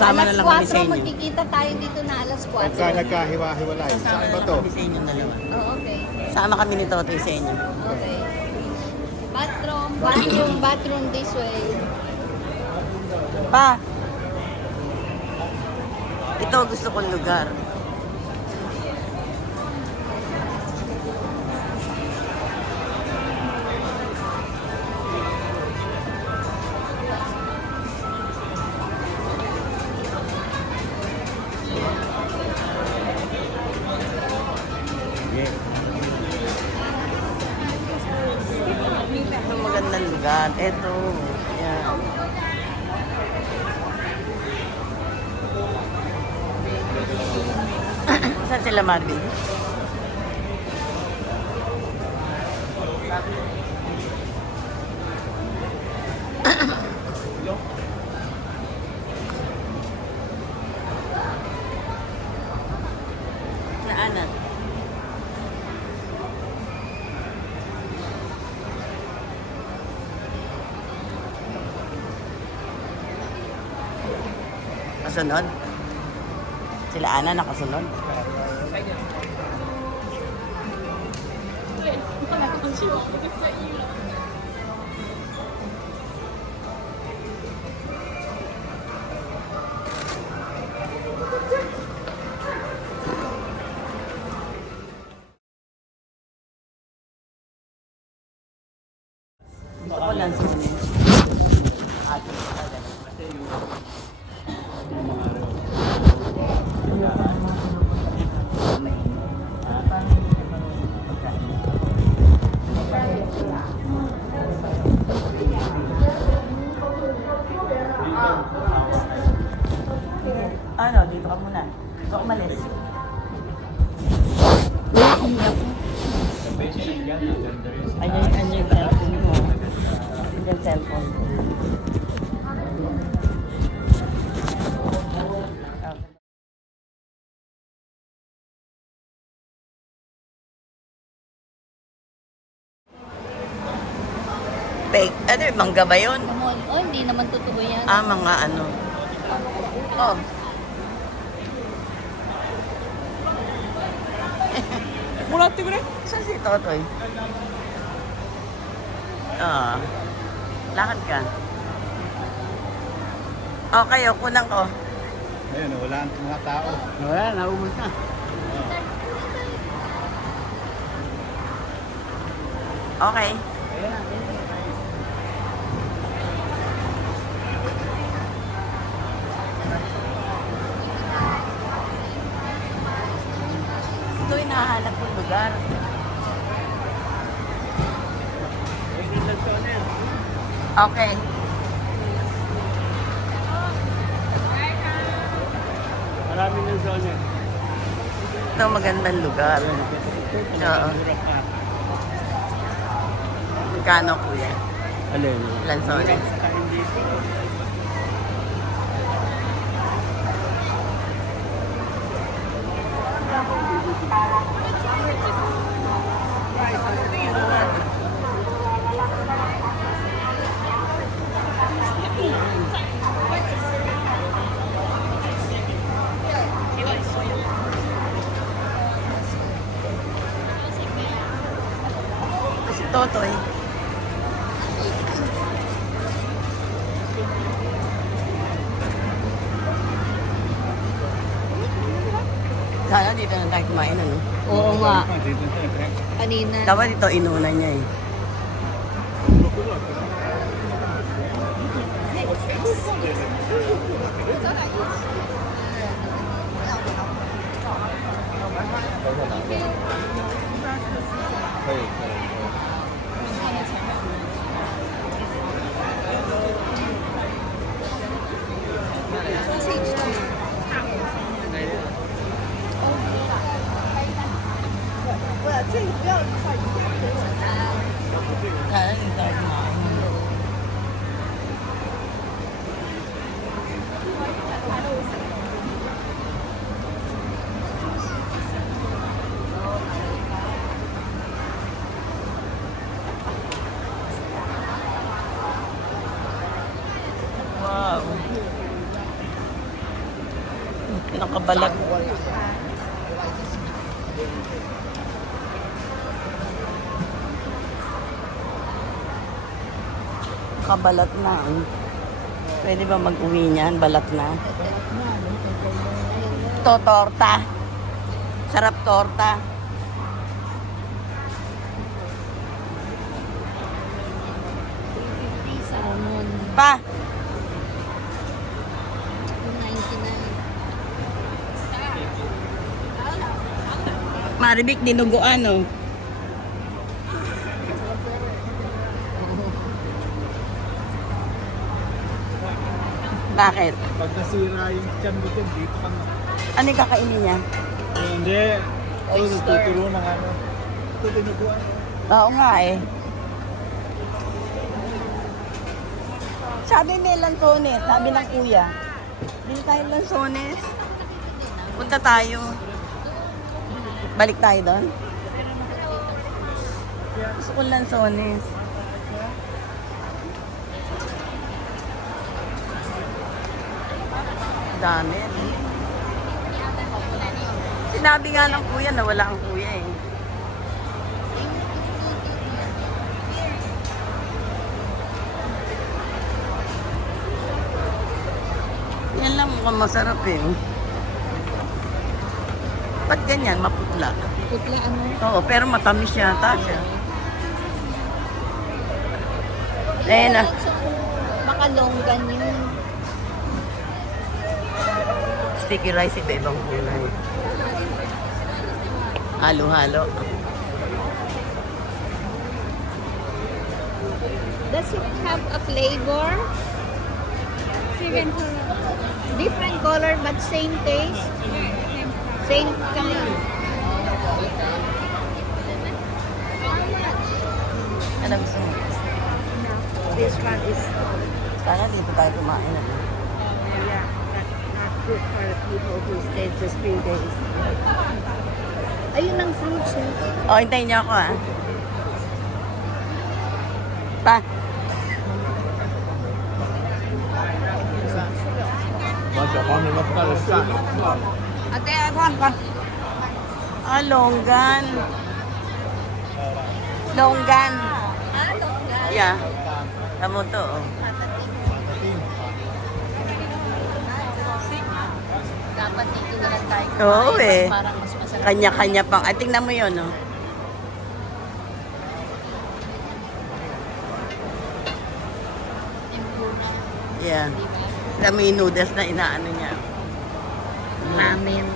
Sasama na lang kami sa 4 inyo. magkikita tayo dito na alas 4. Pagka nagkahiwa-hiwalay. Sasama Saan na ba lang to? kami sa inyo dalawa. Oh, okay. Sama kami ni Totoy sa inyo. Okay. Bathroom this way. Pa! Ito gusto kong lugar. Ito magandang lugar. Ito. Yan. Saan sila, Marvin? Saan? Kasunod? Sila Ana nakasunod? Gusto ko lang sa ano, dito ka muna. Dito ka umalis. Ano yung cellphone mo? Ano yung cellphone? Fake. Ano yung mangga ba yun? Oh, hindi naman totoo yan. Ah, mga ano. Oh. Mulati ko rin. Saan si Totoy? Ah. Lakad ka. Okay, kunan ko. Ayun, wala ang mga tao. Wala, naubos na. Okay. Ito yung nahanap kong lugar. Okay. Maraming ng zone. Ito magandang lugar. Oo. Magkano kuya? Alin? Lanzones. Si Totoy. Sana dito na tayo kumain, ano? Oo nga. Dito sa Kanina. Dapat ito inuna niya eh. Sana dito tayo kumain. Wow. Nakabalat. Kabalat na. Pwede ba mag-uwi niyan? Balat na. Ito, torta. Sarap torta. Salmon. Pa, 299. Maribik, dinuguan, oh. Bakit? Pag nasira yung tiyan mo dyan, dito ka na. Ano yung kakainin niya? Hindi. Oyster. Tuturo ng ano. Ito dinuguan. Oo nga eh. Sabi ni Lanzones, sabi ng kuya, hindi tayo Lanzones. Punta tayo. Balik tayo doon. Gusto ko Lanzones. Dami. Sinabi nga ng kuya na wala ang kuya eh. Yan lang mukhang masarap eh. Ba't ganyan? Maputla. Putla ano? Oo, pero matamis yata siya. Ayan na. Baka longgan yun. Sticky rice, iba-ibang kulay. Halo-halo. Does it have a flavor? Different color but same taste? Same kind. Ano gusto mo? This one is Sana dito tayo kumain. not good for people who stay just few days. Ayun ang fruits eh. O, hintayin niyo ako ah. Pa. Masya ko na magkalas Ate, awan ka. Ah, longgan. Longgan. Ah, longgan. Yeah. Tamo to. Oh. Dapat dito na lang tayo. Oo eh. Parang mas masarap. Kanya-kanya pang. Ay, tingnan mo yun, oh. Yeah. Tingnan mo yung noodles na inaano niya. Ramen.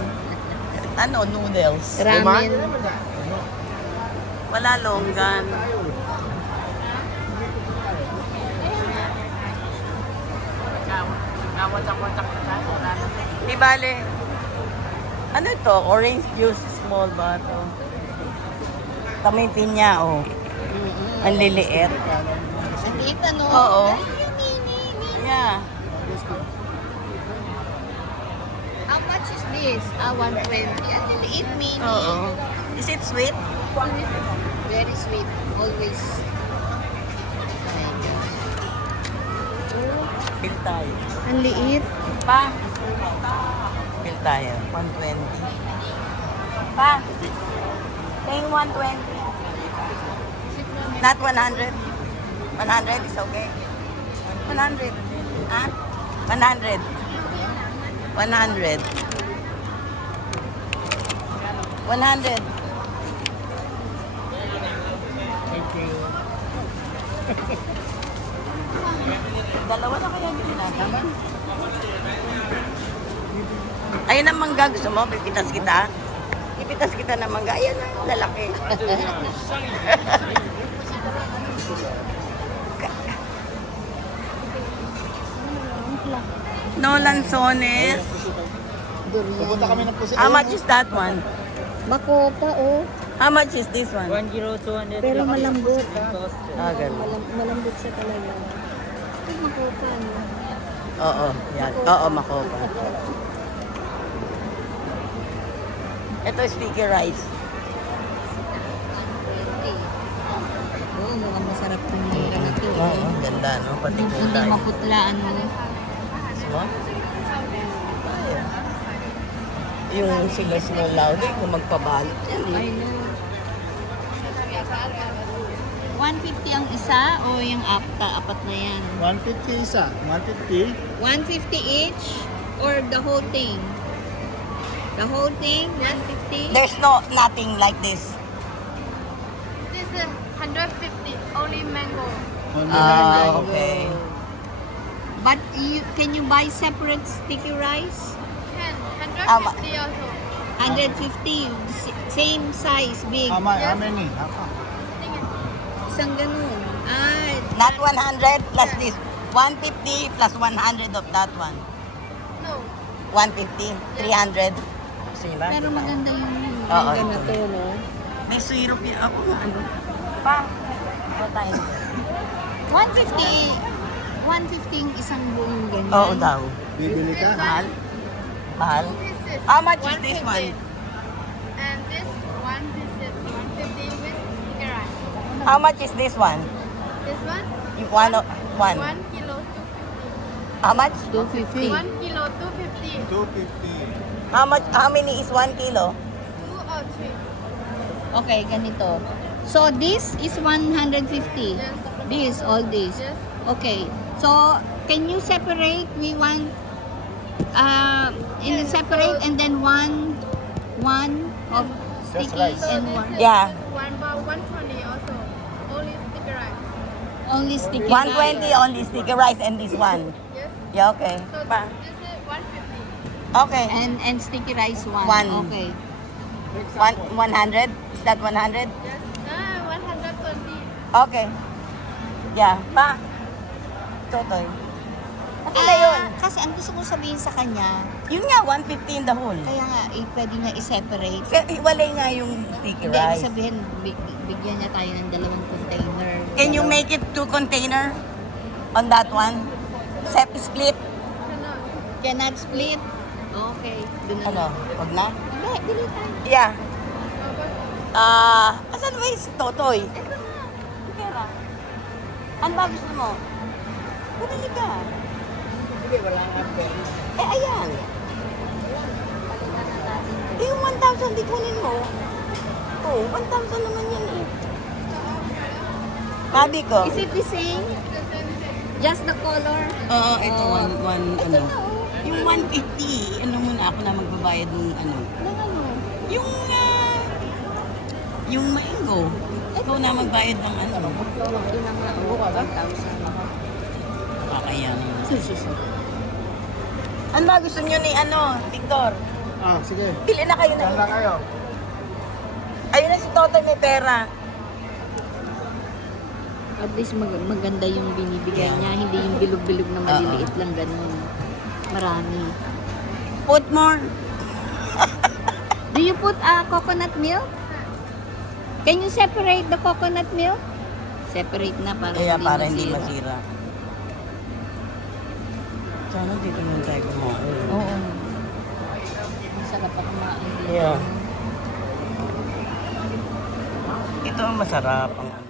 Ano? Noodles. Ramen. Wala longgan. Di bale. Ano ito? Orange juice, small bottle. Kamay pinya, oh. Ang liliit. Ang liit ano? Oo. Ay, mini. Yeah. How much is this? 120. Ang liit, mini. Oo. Is it sweet? Very sweet. Always. Bill tayo. Ang liit. Pa. Bill tayo. 120. Pa. Saying 120. Not 100. 100 is okay. 100. Ah? 100. 100. 100. Dalawa na kaya din natin. Ayun ang mangga. Gusto mo? Pipitas kita? Ipitas kita ng mangga. Ayan na. Lalaki. No lanzones. Pupunta kami ng pusit. How much is that one? Makopa, oh. How much is this one? 10200. Pero malambot. Ah, ganun. Malambot siya talaga. Ito makopa, no? Oo, yan. Oo, makopa. Ito sticky rice. Oo, mukhang masarap yung mura na to. Oo, ang ganda, no? Pati Hindi kulay. maputlaan mo. Gusto mo? Ayan. Yung sila small laude, kung magpabalot yan I eh. know. 150 ang isa o yung apat na yan? 150 isa. 150. 150 each or the whole thing? The whole thing, 150? There's nothing like this. This is 150, only mango. Ah, okay. But can you buy separate sticky rice? Can Ah, 150 also. 150, same size, big. How many? Isang ganun. Ah, Not 100 plus this. 150 plus 100 of that one. No. 150, 300. Sige ba? pero maganda yung Oo, mangga na ito. to, no? May syrup yan. Ako nga ano. Pa. Ano tayo? 150, 150 yung isang buong ganyan. Oo daw. Bibili ka? Mahal? Mahal? This is How much is this 150. one? And this one, this is 150 with sticker rice. How much is this one? This one, Yung one. 1 kilo 250. How much? 250. 1 kilo 250. 250. How many is 1 kilo? 2 or 3. Okay, ganito. So, this is 150. Yes. This, all this. Yes. Okay. So, can you separate? We want in the separate and then one of Just sticky rice. So and this one is Yeah. one bar 120 also. Only sticker rice. only sticky 120 rice. only sticky rice and this one. Yes. Yeah, okay. So Pa. this is 150. Okay. And sticky rice one. One. Okay. 100? Is that 100? Yes. 120. Okay. Yeah. Pa. Totoy. Okay na yun. Kasi ang gusto kong sabihin sa kanya, Yun nga, 150 in the whole. kaya nga, pwede niya i-separate. Walay nga yung sticky Hindi, ibig rice. sabihin, bigyan niya tayo ng dalawang container. Can you make it 2 container on that one? Split? Cannot. Cannot split? Okay. Doon na Ano? lang. Wag na? Hindi, bili tayo. Yeah. Asan ba yung Totoy? Pera. Ano ba gusto mo? Bumili ka. Hindi, wala nga pera. Eh, ayan. Eh, yung 1,000 di kunin mo. Oh, 1,000 naman yan eh. Sabi ko. Is it the same? Just the color? Oo, ito, Oh. one, ano. Yung 150, ano muna ako na magbabayad ng ano. Nang ano? Yung mango. Ikaw na magbayad ng ano. Ilang nga? 1,000. Kakayanin. Ano ba gusto nyo ni ano, Victor? Ah, sige. Bili na kayo na. Saan lang kayo? Ayun na si Totoy may pera. At least maganda yung binibigay niya. Hindi yung bilog-bilog na maliliit lang ganun. Marami. Put more. Do you put coconut milk? Can you separate the coconut milk? Separate na para Kaya hindi para hindi masira. masira. Sana dito naman tayo kumain. Oo. Masarap at kumain. Yeah. Ito ang masarap ang ano.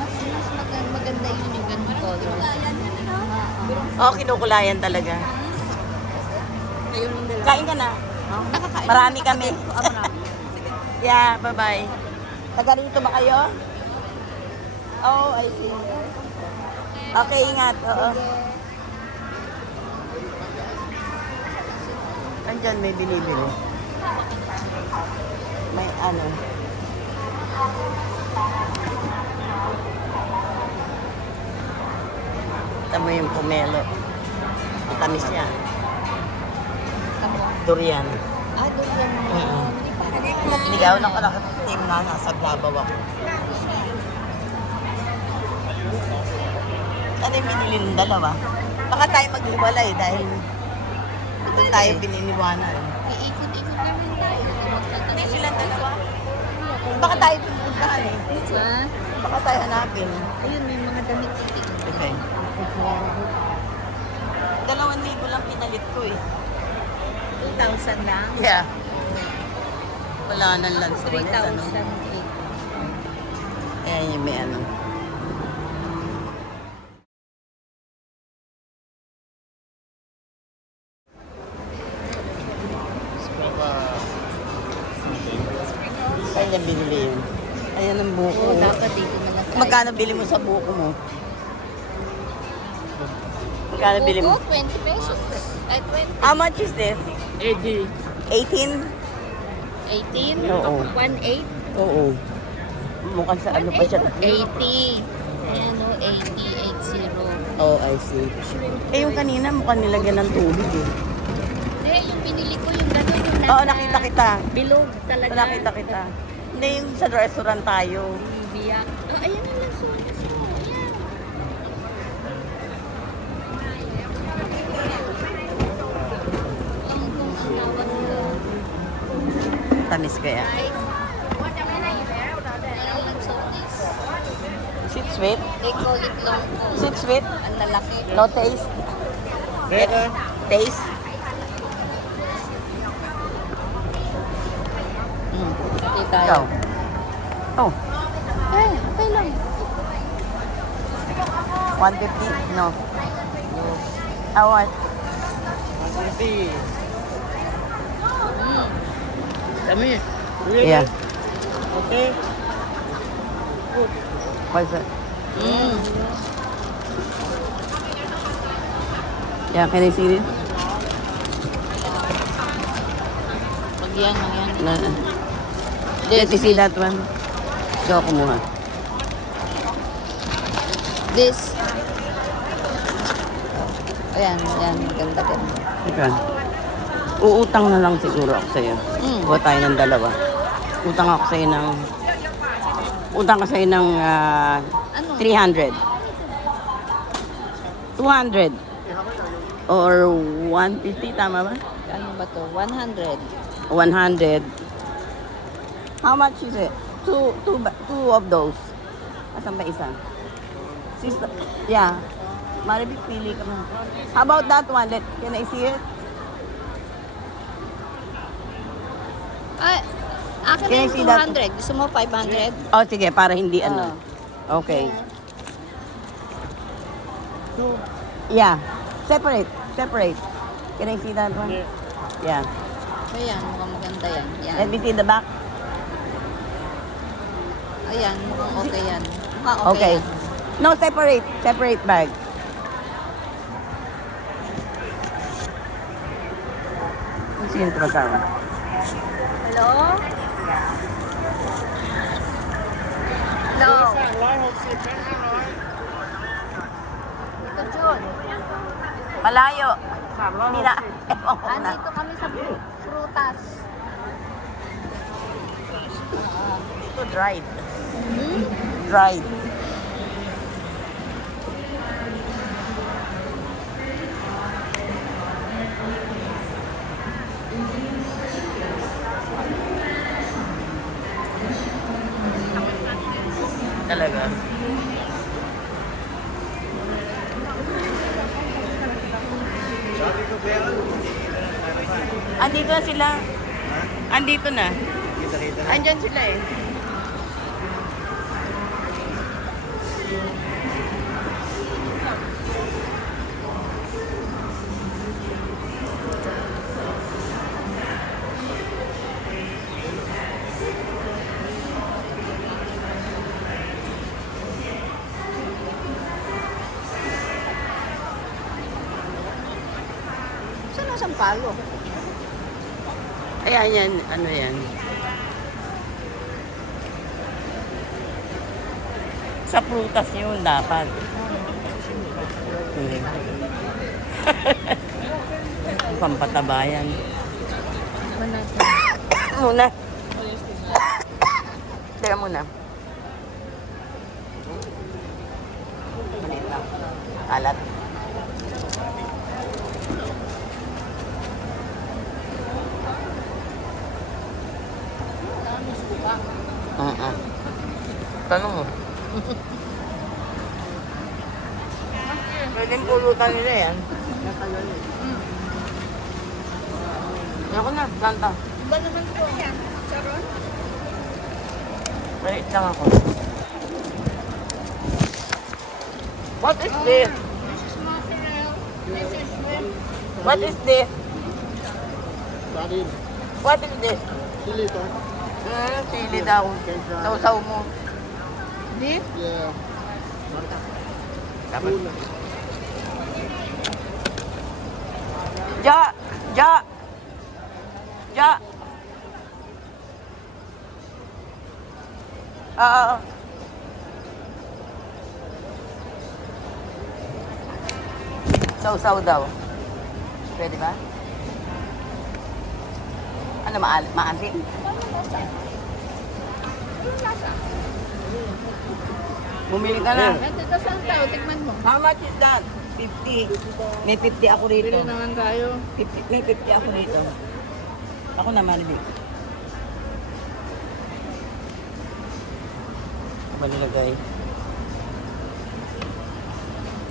Mas maganda yun yung ganun colors. Oh, kinukulayan talaga. Kain ka na. Nakakain. Marami kami. Marami. Yeah, bye-bye. Taga rito ba kayo? Oh, I see. Okay, ingat. Oo. Andyan may binibili. May ano. Tama yung pomelo. Matamis yan. Durian. Durian mo. Oo. Hindi pa. Ligaw na ko team na nasa Davao ako. Ano yung binili ng dalawa? Baka tayo maghiwalay dahil ito tayo pininiwanan. Iikot-ikot namin tayo. Hindi silang dalawa. Baka tayo pinuntahan eh. Ha? Baka tayo hanapin. Ayun, may mga damit itik. Okay. 2,000 lang pinalit ko eh. 2,000 lang. Yeah. Wala nang lansones. Ano? 3,008. Ayan yung may ano. Saan niya binili yun? Ayan ang buko. Oo, dapat dito na lang tayo. Magkano bili mo sa buko mo? Magkano bili mo? Buko, 20 pesos. Ay, 20. How much is this? 80. 18? 18? Oo. 1.8? Oo. Mukhang sa ano pa siya. 80. Ayan o, 80, 80. Oh, I see. Eh, yung kanina mukhang nilagyan ng tubig eh. Hindi, yung binili ko, yung gano'n, yung nasa... Oo, nakita kita. Bilog talaga. Nakita kita. Hindi, yung sa restaurant tayo. Biyak. Oh, ayan na lang, sorry. Ayan. Ang kung ang tawag ko. Tamis kaya. Ay, ayan lang, sotis. Is it sweet? They call it long. Is it sweet? Ang lalaki. No taste? Taste? Hindi Ikaw? tayo. Oh, Eh, okay lang. 150? No. Ah, what? 150. Mm. Kami. Yeah. Okay. What's that? Mm. Yeah, can I see it? Pag yan. No. Let me see that one. Show ko muna. This. Ayan, maganda. Okay. Uutang na lang siguro ako sa'yo. Mm. Kuha tayo ng dalawa. Utang ako sa'yo ng... Utang ka sa'yo ng Ano? 300. 200. Or 150, tama ba? Ano ba to? 100. 100. How much is it? Two of those. Asan ba isa? Sister, yeah. Maribik, pili ka na. How about that one? Can I see it? Ay, akin Can I na see yung that? 200. Gusto mo 500? Oh, sige, para hindi ano. Okay. Yeah. Separate. Can I see that one? Yeah. Ayan, mukhang maganda yan. Yan. Let me see the back. Ayan, mukhang okay yan. Mukhang okay, Okay. yan. No, separate. Separate bag. Sino tumatawag? Hello? Hello? Ito, Jun. Malayo. Hindi na. Ewan ko na. Andito kami sa prutas. Ito dried. Hmm? Dried. Talaga. Andito na sila. Andito na. Andyan sila eh. Saan ang sampalo? Ayan yan. Ano yan? Sa prutas yun dapat. Hmm. Pampatabayan. Muna. Teka muna. Maliit lang. Alat. Tanong mo. Pwedeng pulutan nila yan. Ako na, planta. Iba naman po. chicharon? Wait lang ako. What is this? This is mackerel. This is shrimp. What is this? Sardine. What is this? Chili ito. Sili daw. Sausaw mo. Beef. Yeah. Dapat. Ja! Ja! Ja! Oo. Sausaw daw. Pwede ba? Ano, maasim? Bumili ka na. Ito sa tao, tikman mo. How much is that? 50. May 50 ako rito. Bili naman tayo. 50, may 50 ako rito. Ako naman, Vic. Ba nilagay?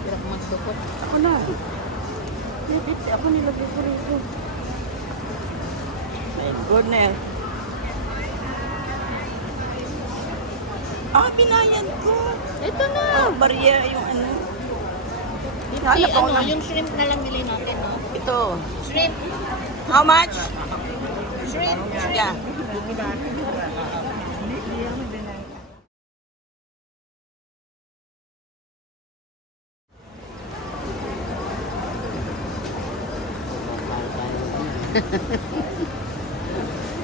Hirap magsukot. Ako na. May 50 ako nilagay ko rito. My goodness. Ah, pinayan ko. Ito na. Ah, barya yung ano. Hanap Hanap ako ng... yung shrimp na lang bili natin, no? Ito. Shrimp. How much? Shrimp. Yeah.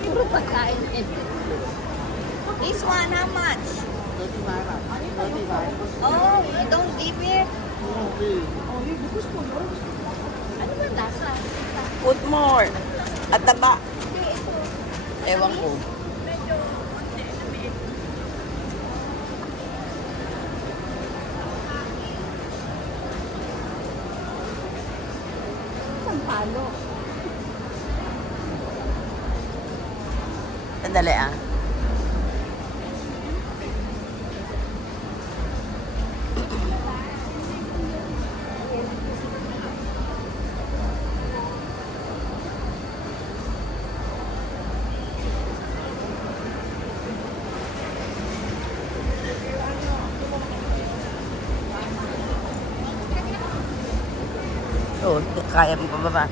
Puro pagkain ito. This one, how much? 35. Oh, you don't give it? Okay. Ano ba lasa? Put more. At taba. Ewan ko. Sampalo. Sandali ah. Oh, kaya mo pa ba ba?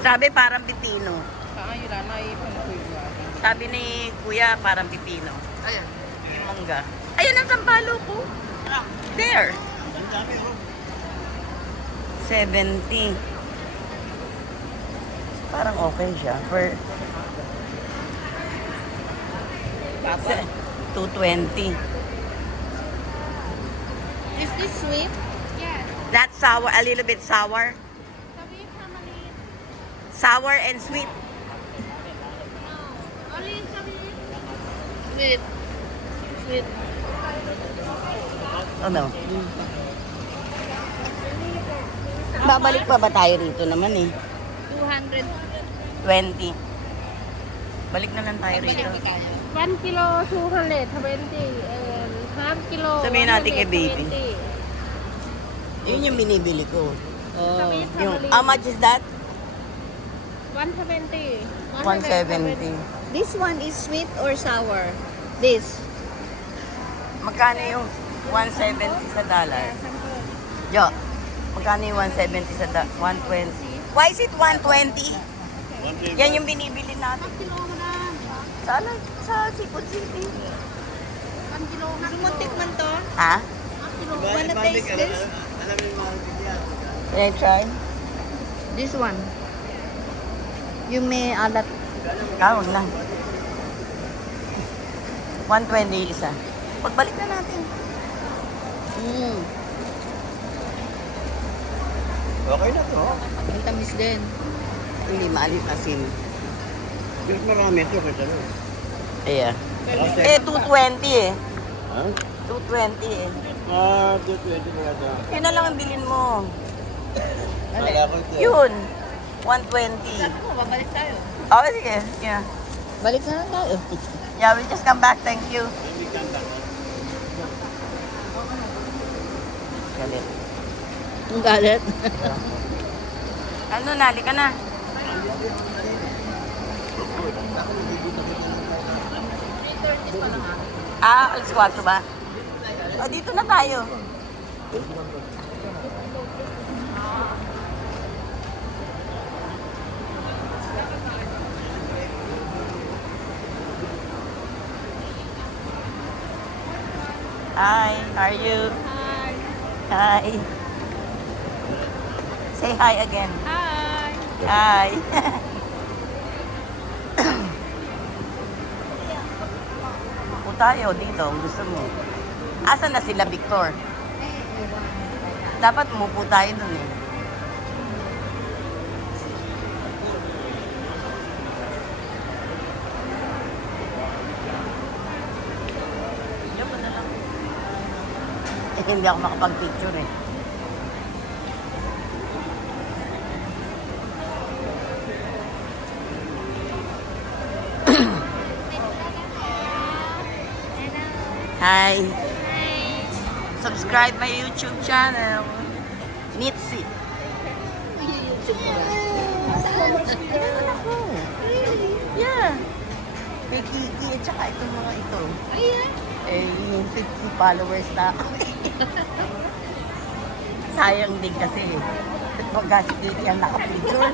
Sabi parang pipino. Sabi ni Kuya parang pipino. Ayan. Yung mangga. Ayan ang sampalo ko. There. 70. Parang okay siya. For 220. Is this sweet? Yes. That's sour, a little bit sour. Sabi family. Sour and sweet. Only sabi. Sweet. Sweet. Ano? Babalik pa ba tayo rito naman eh? 200. 20. Balik na lang tayo Balik rito. ko tayo. 1 kilo 220 and half kilo. Sabihin natin kay baby. 120. Yun yung binibili ko. Sabi Yung, family. how much is that? 170. 170. This one is sweet or sour? This. Magkano yung 170 sa dollar? Jo, magkano yung 170 sa 120? Why is it 120? Yan yung binibili natin. Kilo mo na. Sana sa Seafood City. 1 kilo na. Sumuntik man to. Ha? Wanna taste this? Alam mo yung mga bigyan. Can I try? This one. Yung may alat. Wag na. 120 isa. Pagbalik na natin. Okay na to. Ang tamis din. Hindi maalit asin. Mas marami ito kasi ano. Ayan. Eh, 220 eh. Ha? 220 eh. Ah, 220 pala ito. Yun na lang ang bilhin mo. Kala ko ito. Yun. 120. Sabi mo, babalik tayo. Oh, sige. Yeah. Balik na lang tayo. Yeah, we'll just come back. Thank you. Hindi kanta. Galit. Ang galit. Ano na, halika na. Alas 4 ba? O, dito na tayo. Hi, how are you? Hi. Say hi again. Hi. Hi. Upo tayo dito, gusto mo. Asan na sila, Victor? Dapat umupo tayo dun eh. Diyan mo na lang. Hindi ako makapag-picture eh. Hi. Subscribe my YouTube channel. Nitsi. Yeah. May Kiki at saka itong mga ito. Eh, yung 50 followers na ako. Sayang din kasi. Pagka si Kiki ang nakapicture,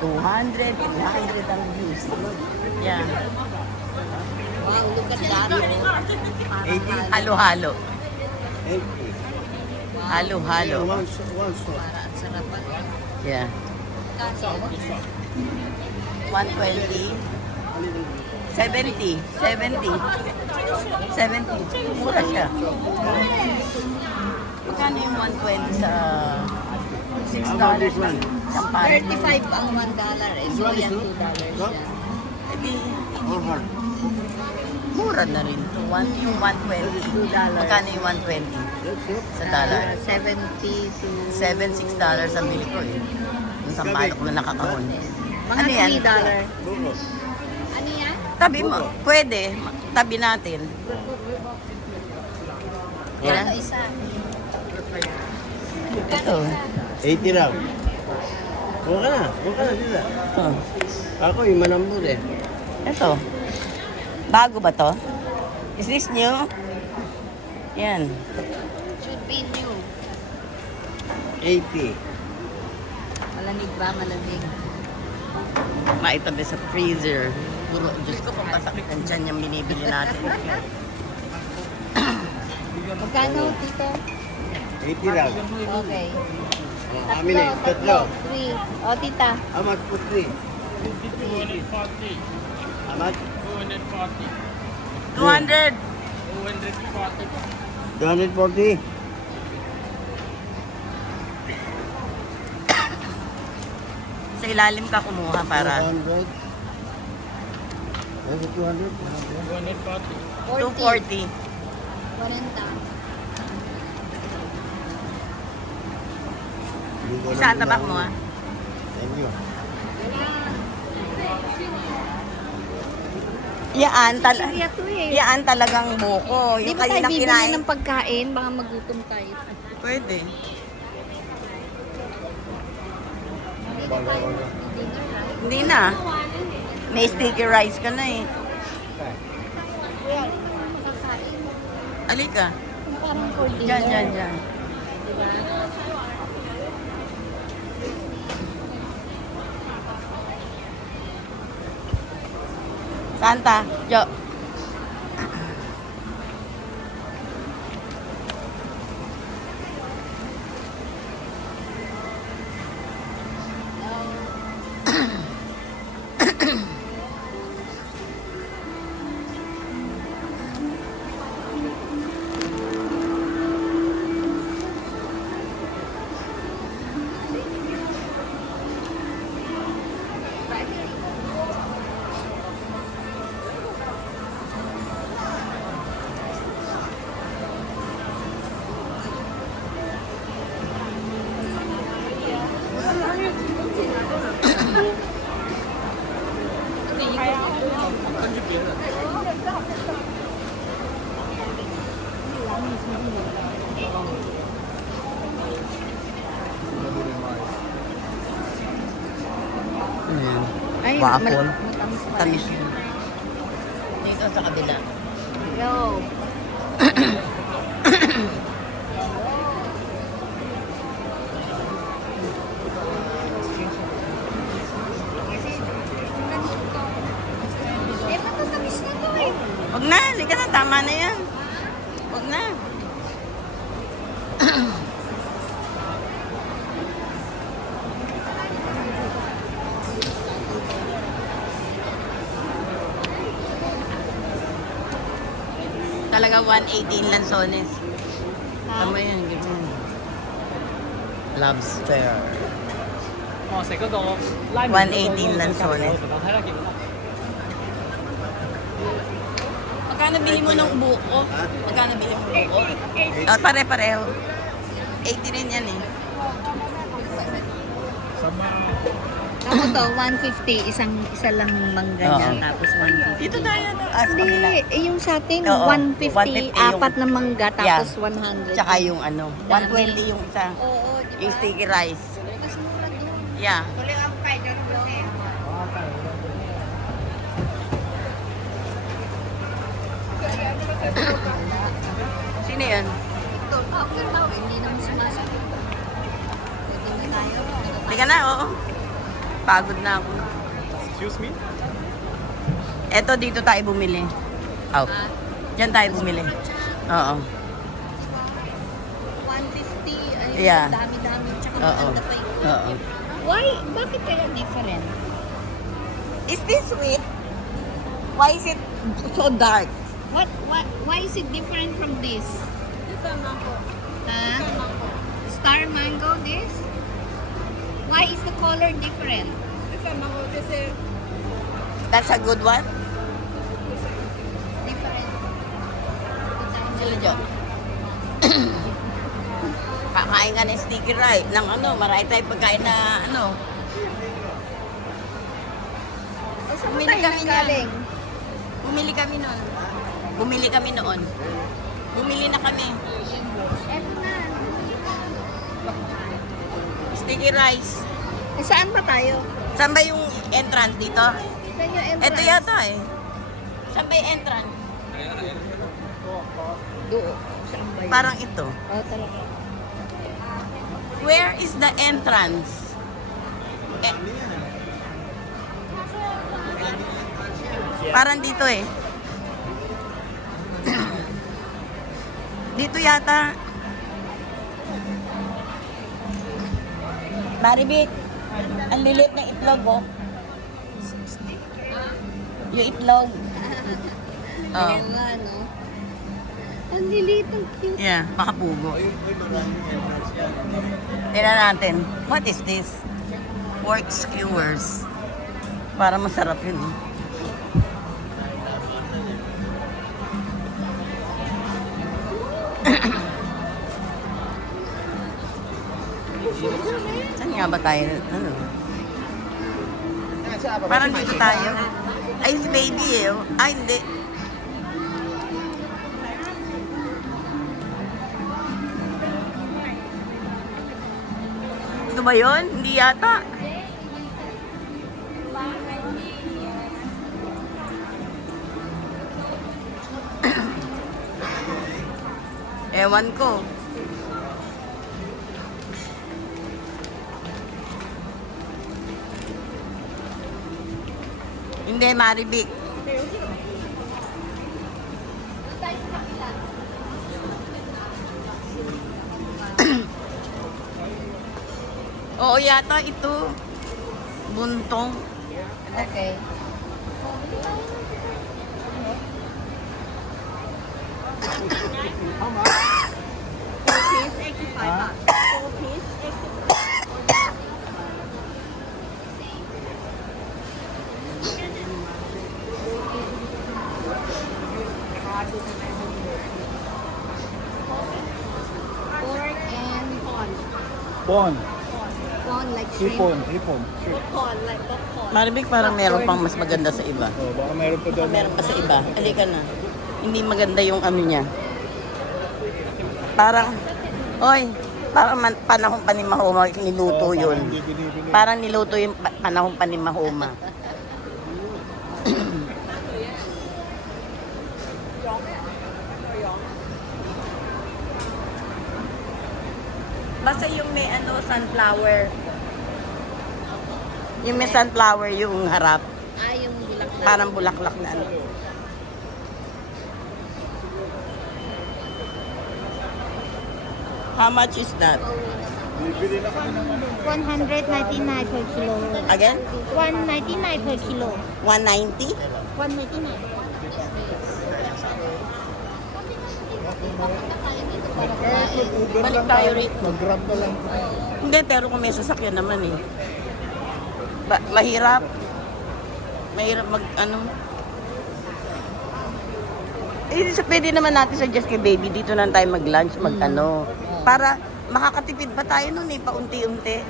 200, 300 ang views. Yeah. Wow, look at that. 80. Halo-halo. 80. Halo-halo. One shot. Para ang sarapan. Yeah. 120. 70. 70. 70. Mura siya. Magkano yung 120 sa $6 one? Isang pares. 35 ang $1 eh. So One is yan good. $2 No? yan. Edi, Or hard? mura na rin. Yung 120. Magkano yung 120 That's it. sa dollar? 70 to... $7-6 ang bili ko eh. Yung sampalok na nakakahon. Mga Ano yan? $3. Buko. Ano yan? Tabi mo. Pwede. Tabi natin. Kano Yan. isa? Ito. 80 lang. Huwag ka na sila. Ito. Ako yung manambur eh. Ito. Bago ba to? Is this new? Yan. Should be new. 80. Malamig ba? Malamig. Maitabi sa freezer. Puro, Diyos ko, pampasakit ng tiyan yung binibili natin. Magkano, tito? 80 lang. Okay. Amin eh. Tatlo. 3. O, tita. How much for 3? 240. How much? 240. 200! 240. 240. Sa ilalim ka kumuha para 200. That's 200. 240. 240. 40. Isa ang tabak mo ah. Thank you. Chichirya to eh. Yaan talagang buko. Di Yung ba tayo kaninang bibili kinain. ng pagkain? Baka magutom tayo. Pwede. Hindi na tayo dinner, right? Hindi na. May sticky rice ka na eh. Kuya, makakain. Alika. Parang for dinner. Diyan, diyan, diyan. Diba? Santa, Jo. Waffle. matamis pa rin. Tamis yun. Dito sa kabila. Yo. Eh, matatamis na to eh. Huwag na, halika na. Tama na yan. Huwag na. Talaga 118 lansones. Tama yan, ganyan. Lobster. 我食嗰個拉麵 118 lansones. Magkano bili mo ng buko? Magkano bili mo ng buko? Oh, pare-pareho. 80 rin yan eh. Ako to, 150. Isa lang mangga niya, Oo. tapos 150. Dito tayo na. Ah, sa kabila. Hindi, yung sa atin, Oo, 150 150, yung- apat na mangga, tapos 100. Tsaka yung ano, 120 yung isa. Oo, di ba? Yung sticky rice. Mas mura doon. Yeah. Sino yan? Ito, hindi naman sumasagot. Pwede na tayo. Halika na, oo. Pagod na ako. Excuse me? Eto, dito tayo bumili. Out. Diyan tayo bumili. Oo. 150, ayun, Yeah. dami-dami. Tsaka Oo. maganda pa yun. Oo. Why? Bakit kaya different? Is this sweet? Why is it so dark? Why is it different from this? Huh? Star mango, this? Why is the color different? That's a good one? Different. Sila dyan. Kakain ka ng sticky rice. Ng ano, marami tayong pagkain na ano. Saan Bumili kami niyan. galing? Bumili kami noon. Bumili kami noon. Bumili na kami. Eto na. Sticky rice. Eh, saan ba tayo? Saan ba yung entrance dito? Saan yung entrance? Ito yata eh. Saan ba yung entrance? Doon. Saan ba yun? Parang ito. Oh, talaga. Where is the entrance? Eh, parang dito eh. Dito yata. Maribik, ang lilit ng itlog oh. Yung itlog. Oh. Oo nga, no? Ang lilit, ang cute. Yeah, makapugo. Tingnan natin. What is this? Pork skewers. Para masarap yun. Eh. Saan nga ba tayo? Ano? Parang dito tayo. Ay, si baby eh. Ay, hindi. Ito ba yun? Hindi yata. Ewan ko. Hindi, Maribik. Oo, yata ito. Buntong. Okay. Pork and corn. Pon. Corn like shrimp. Hipon. Corn like popcorn. Maribik, parang meron pang mas maganda sa iba. Oh, baka meron pa Baka meron pa sa iba. Halika na. Hindi maganda yung ano niya. Parang, oy, parang panahon pa ni Mahoma niluto yun. Parang niluto yung panahon pa ni Mahoma. kasi yung may sunflower. Yung may sunflower yung harap. Ah, yung bulaklak. Parang bulaklak na ano. How much is that? 199 per kilo. Again? 199 per kilo. 190? 199. Balik tayo rito. Mag-grab na lang. Hindi, pero kung may sasakyan naman eh. Mahirap. Mahirap pwede naman natin suggest kay baby, dito na tayo mag-lunch, para makakatipid pa tayo nun eh, paunti-unti.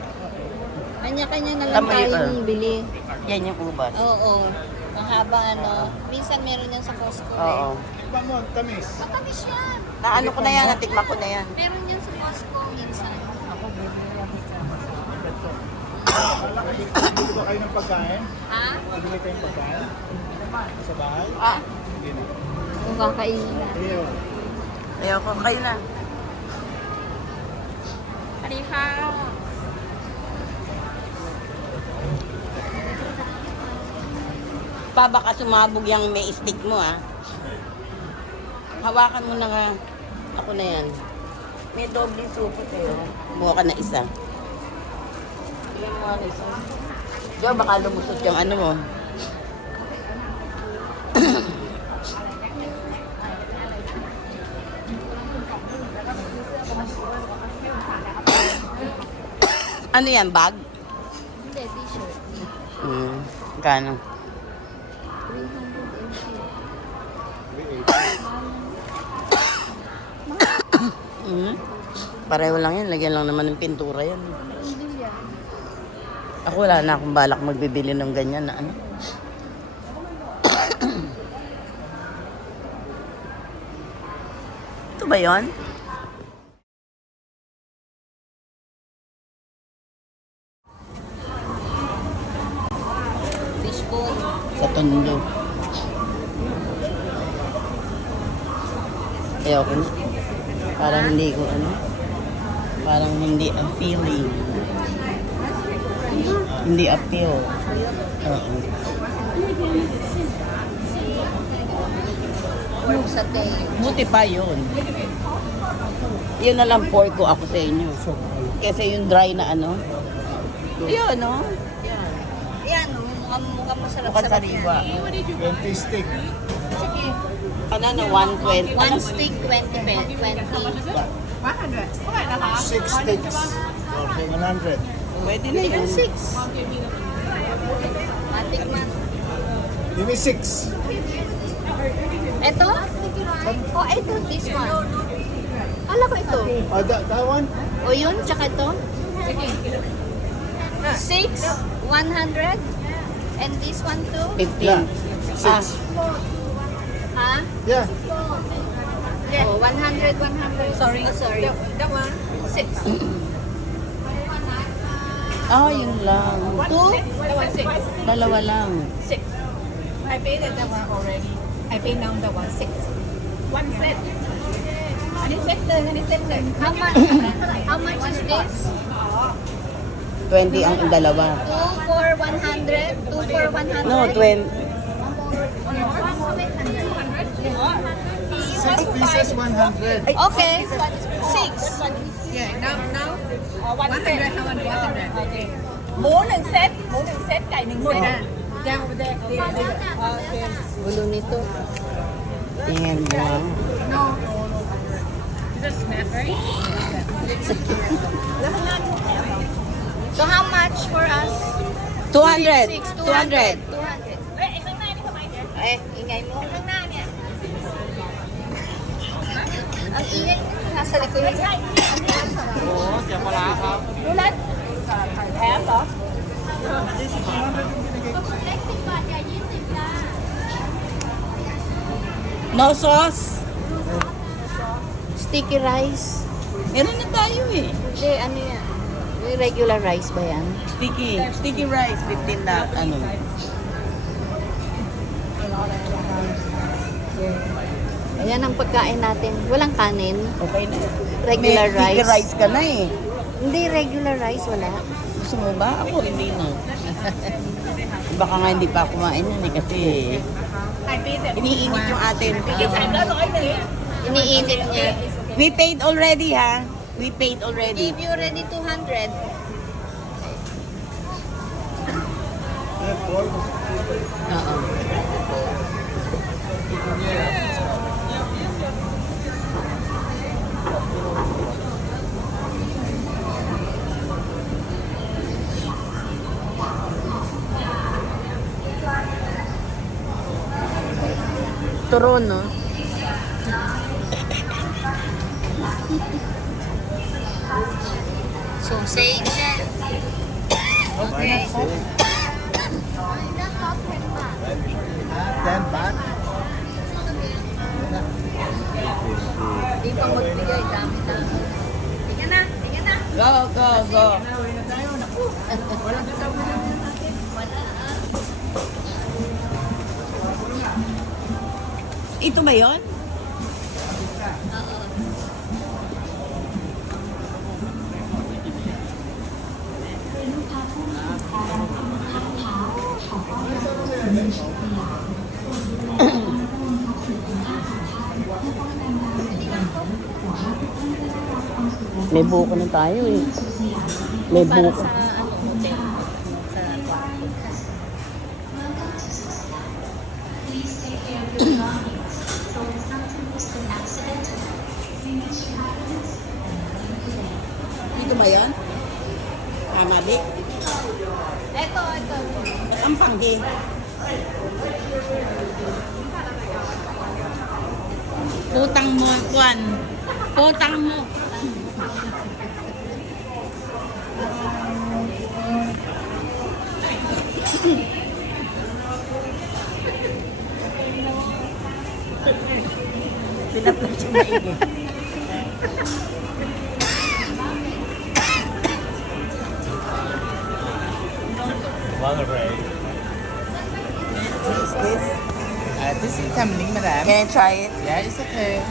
Kanya-kanya na lang Tama tayo yun. yung bili. Yan yung ubas. Oo. Mahaba Minsan meron yan sa Costco Oo. Iba mo, tamis. Matamis yan. Naano ko na yan, natikma ko na yan. Meron yan sa Costco minsan. Bibili ba kayo ng pagkain? Ha? Bibili kayong pagkain? Sa bahay? Ah, Hindi na. Kung kakainin na. Iyo. ayoko, kayo na. Halika. Pa, baka sumabog yung may stick mo ah. Hawakan mo na nga. Ako na yan. May doble supo sa'yo. Buha ka na isa. Ilan mo na isa? Diyo, baka lumusot yung ano mo. Ano yan, bag? Hindi, t-shirt. Kano? 380. Pareho lang yan. Lagyan lang naman ng pintura yan. Ako wala na akong balak magbibili ng ganyan na ano. Ito ba yon? Fishball. Sa Tondo. Ayoko na. Parang hindi ko ano. Parang hindi appealing. Hindi appeal. Oo. Sa tayo. Buti pa yun. Yun na lang pour ko ako sa inyo. Kasi yung dry na ano. Yun, no? Yan. Yan, mukhang masarap Mukhang sa sariwa. 20 stick. Ano na, 120. One stick, 20 pen. 20. 6 sticks. 100. Pwede na yun. 6. Matikman. Give me 6. Ito? Oh, ito. This one. Kala ko ito. Oh, that one? O yun, tsaka ito. 6, 100. And this one too. 15. Yeah. Ah, 6. Ha? Yeah. Oh, 100, 100. Sorry. Oh, sorry. That one? 6. yun lang. 2? Dalawa lang. I paid that one already. I paid now the one 6. One set. How much is this? 20 ang dalawa. 2 for 100? 2 for 100? No, 20. 6 pieces, 100. Okay. 6. Yeah, now one set. 100. Okay. Mũ đừng set cày đừng set. Down over there. Okay. Gulo nito. Tingnan mo. No. Just snap, right? So how much for us? 200. 6, 200. 200. Ingay mo. Ang ingay mo. Nasa likod. Ulan. Em hả? No sauce? Sticky rice. Meron na tayo eh. Hindi, ano yan? Yung regular rice ba yan? Sticky rice, 15 na, ano. Ayan ang pagkain natin. Walang kanin. Okay na. Regular May sticky rice. rice ka na eh. Hindi, regular rice, wala. Gusto mo ba? Ako hindi na. Baka nga hindi pa kumain yan eh kasi iniinit yung atin. Iniinit niya. We paid already ha. We paid already. Give you already 200. Oo. Turon, no? Sausage. Okay. 10 baht. Di pa magbigay, dami-dami. Tingnan na, tingnan na. Go, go, go. Ito ba yon? May buko na tayo eh. May Para buko. sa ano, hotel. Sa kwarto. Dito ba yan? Tama, Vic? Ito. Ang panggi. Putang mo, Kwan. Putang mo. Pinaplat siya maigi. What is this? This is tumbling, madam. Can I try it? Yeah, it's okay.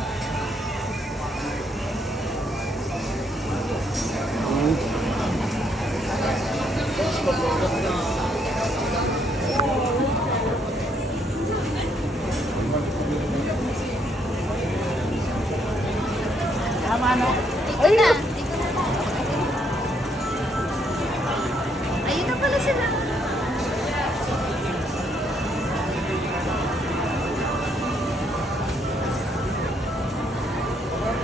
Tama, no? Dito na. Ayun na pala sila.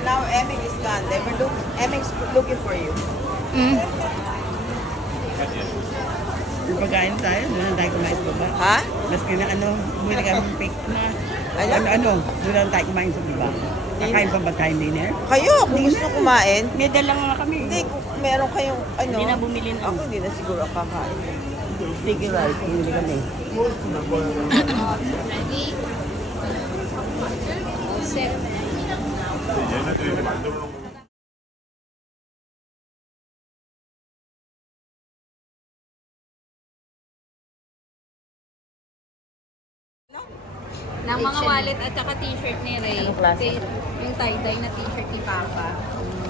Now Eming is gone. They were Eming's looking for you. Yung pagkain tayo, doon lang tayo kumain sa baba. Ha? Maski na ano, bumili kami ng cake na. Doon lang tayo kumain sa baba. Kakain pa ba tayo dinner? Kayo, kung gusto kumain. May dala nga kami. Hindi, kung meron kayong ano. Hindi na bumili na. Ako hindi na siguro kakain. Sticky rice, hindi kami. Ready? All set. Ng mga wallet at saka t-shirt ni Ray. Anong klase? Yung tie-dye na t-shirt ni Papa.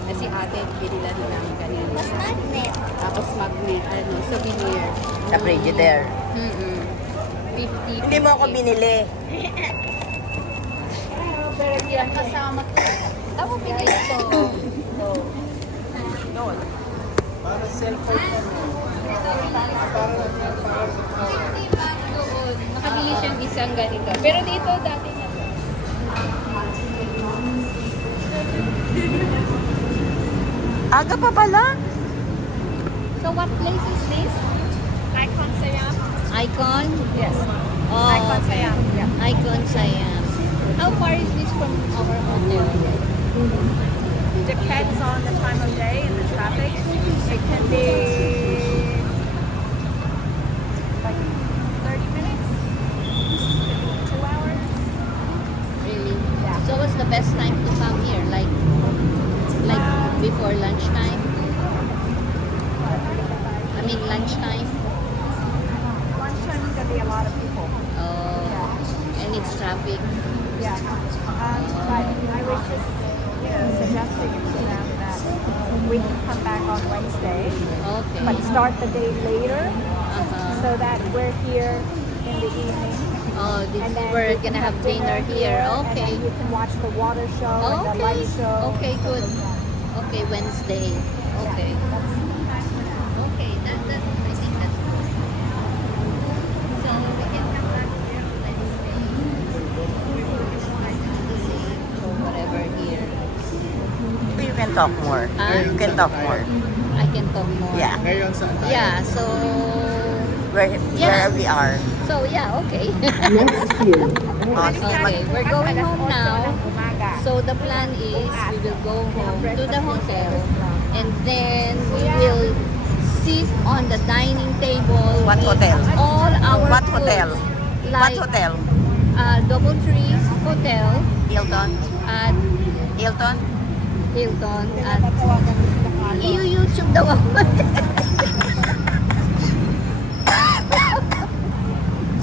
Kasi ate, binila din namin kanina. Mas magnet. Tapos magnet, souvenir. Sa Frigidaire. 50. Hindi mo ako binili. Pero hindi lang kasama to. Tapos bigay ito. Doon. Para cellphone na. Doon, nakabili siyang isang ganito. Pero dito, dati na to. Aga pa pala? So what place is this? Icon Siam. Icon? Yes. Oh, Icon Siam. Yeah. Icon Siam. How far is this from our hotel? Depends on the time of day and the traffic. It can be like 30 minutes, 2 hours. Really? Yeah. So what's the best time to come here? Like before lunchtime? I mean lunchtime? Lunchtime is going to be a lot of people. Oh, and it's traffic. Yeah. But I was just, suggesting to them that we can come back on Wednesday, Okay. but start the day later Uh-huh. so that we're here in the evening. Oh, this And is then we're we can gonna have dinner here. And Okay. then you can watch the water show and the Okay. light show. Okay, and stuff good. like that. Okay, Wednesday. Okay. Okay, that I think that's good. So we can come back here Wednesday. So whatever here. You can talk more. Ah? You can talk more. I can talk more. Yeah. Ngayon saan tayo? Yeah, so Where we are. so yeah, okay. Oh, sige, Okay, we're going home now. Umaga. So the plan is we will go home to the hotel and then we will sit on the dining table. What with hotel? All our What foods, hotel? Like, What hotel? Doubletree Hotel Hilton? at Hilton? Hilton at YouTube daw ako.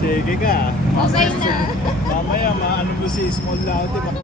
Sige ka. Okay na. Mamaya, maano mo si Small Laute.